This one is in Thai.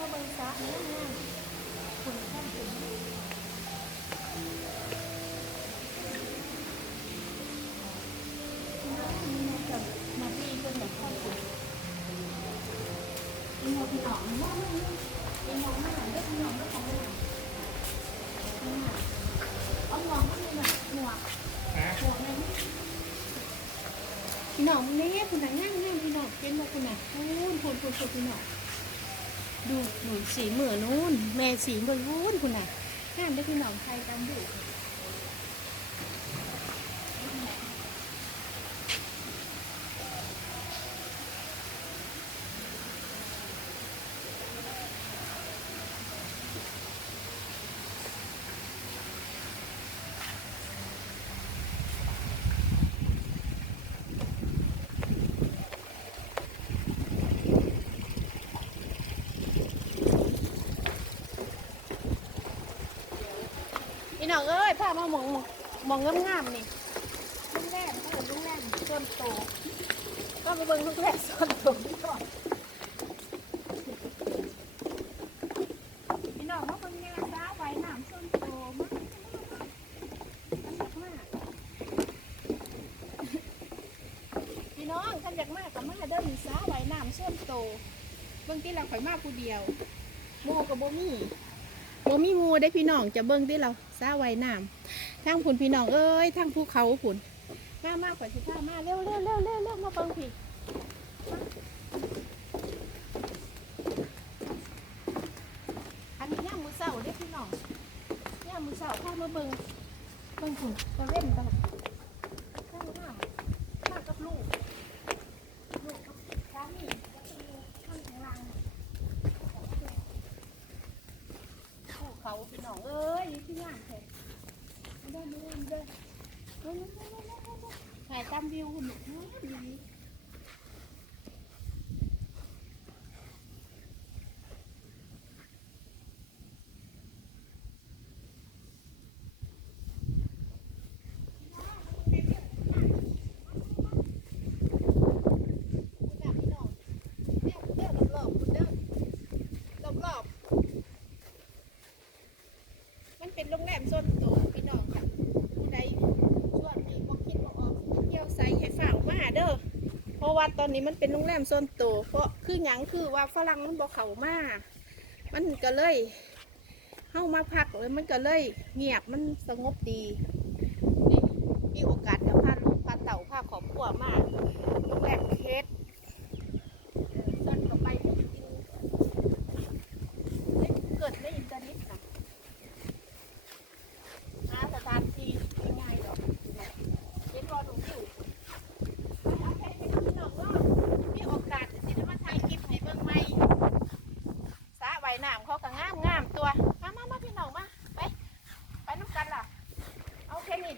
มาเบิ่งซะเนี่ยเนี่ยคุณข้ามถึงมาพี่เพิ่นอยากเข้าถึงอีโมพี่ออกมาว่าอีโมมาหลังเด็กน้องก็ของหลังเอาหมองก็มีหนักหนวกหนวกเลยพี่น้องนี่คุณน่ะง่ายง่ายพี่น้องเป็นบ่คุณน่ะพูนพูนพูนพูนพี่น้อง ดูหนูสีเหมือนนู้น แม่สีเหมือนนู้นคุณน่ะงานได้พี่น้องไทยกันดู พี่น้องเอ้ยพามามองมองงามๆนี่ลุงแรกเออลุงแรกส่วนโตก็ไปเบิ่งลุงแรกส่วนโตพี่น้องพี่น้องมาเบิ่งแนวซ้าไว้น้ำส่วนโตมากมากพี่น้องขันอยากมากกับมาเดินซ้าไว้น้ำส่วนโตเบิ่งที่เราข่อยมากผู้เดียวโมกับโบมี่โบมีหมูได้พี่น้องจะเบิ่งที่เรา ซาไว้น้ำทั้งผุนพี่น้องเอ้ยทั้งภูเขาผุนมากมากกว่าสิพามาเร็วเร็วเร็วเร็วเร็วมาฟังพี่อันนี้ย่ามมือเสาเด้พี่น้องย่ามมือเสาข้ามาเบิ่งเบิ่งผุนตะเว้นตะข้างน้ำมากับลูกลูกกับสามีแล้วก็ลูกข้างข้างล่าง ภู เขาพี่น้องเอ้ยที่งามแท้ไม่ได้ดูไม่ได้ดูดูดูดูดูดูถ่ายตามวิวหนุกมากดีพี่น้องเด้อเด้อรอบๆเด้อรอบๆ มันเป็นโรงแรม ส่วนตัวพี่น้องค่ะผู้ใดชวนมีบ่คิดบ่ออกสิไปเที่ยวใส่ให้ฝ่าวมาเด้อเพราะว่าตอนนี้มันเป็นโรงแรมส่วนตัวเพราะคือหยังคือว่าฝรั่งมันบ่เข้ามามันก็เลยเข้ามาพักเลยมันก็เลยเงียบมันสงบดีนี่มีโอกาสจะพาลูกพาเต่าพาครอบครัวมาโรงแรมเคสเออส่วนต่อไปที่จริงเกิดในอินเทอร์เน็ตนะ หาสถานที่ง่ายๆหรอกเห็นรอหนูอยู่โอเคไม่ต้องพี่น้องก็มีโอกาสจะได้มาถ่ายคลิปให้เบิ่งใหม่สระว่ายน้ำ เขาก็งามงามตัว มามามาพี่น้องมา ไป ไปน้ำกันล่ะ เอาแค่นี้